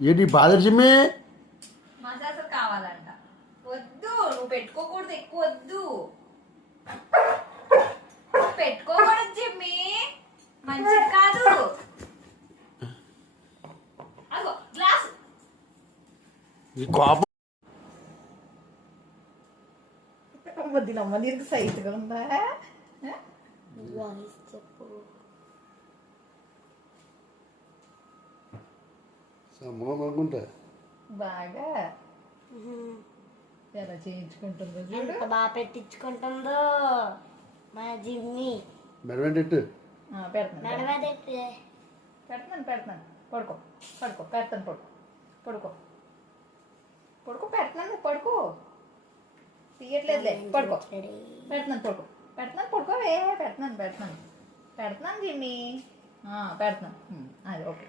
ఏంటి బాధ జిమ్మి? మసాజ్ కావాలంట. వద్దు, నువ్వు పెట్టుకోకూడదు, ఎక్కువ వద్దు, పెట్టుకోకూడదు జిమ్మి, మంచిది కాదు. అగో గ్లాస్. ఈ కోపం వద్దులమ్మ, నీకు సైట్గా ఉందా? చెప్పు. సంబరం అనుకుంటా. బాగా ఎలా చేయించుకుంటుందో చూడు. ఎంత బాగా పెట్టించుకుంటుందో మా జిమ్మి. మెడవెంటెట్టు పెడుతున్నాను. పడుకో పెడతాను. పడుకో పెడుతున్నాను. పడుకో తీయట్లేదులే. పడుకో పెడుతున్నాను. పెడుతున్నాను జిమ్మి. పెడుతున్నాను. అది ఓకే.